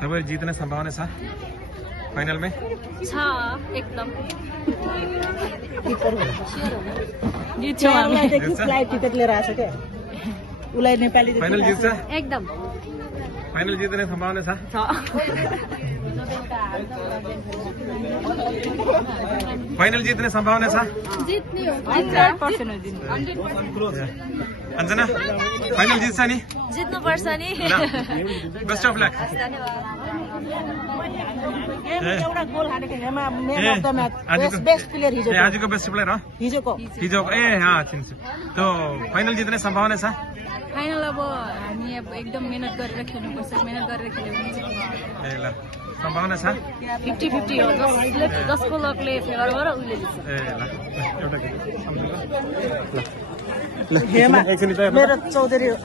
तपाईँ जित्ने सम्भावना छ फाइनलमै? छ एकदम फ्लाइट टिकट लिएर आएको छ क्या उसलाई नेपाली फाइनल जित्छ? एकदम फाइनल जित्ने सम्भावना छ? फाइनल जित्ने सम्भावना छ? जित्ने हो अन्जना फाइनल जित्छ नि? जित्नुपर्छ नि बेस्ट अफ लक। एउटा गोल हानेको Hema man of the match best player हिजो आजको बेस्ट प्लेयर हो हिजोको ए चिन्छु। त्यो फाइनल जित्ने सम्भावना छ? फाइनल अब हामी अब एकदम मेहनत गरेर खेल्नुपर्छ मेहनत गरेर खेल्यो भने ए ल सम्भावना छ? 50-50 हो जसको लकले फेभर गर उसले जित्छ ए ल हेमा मेरो चौधरी हो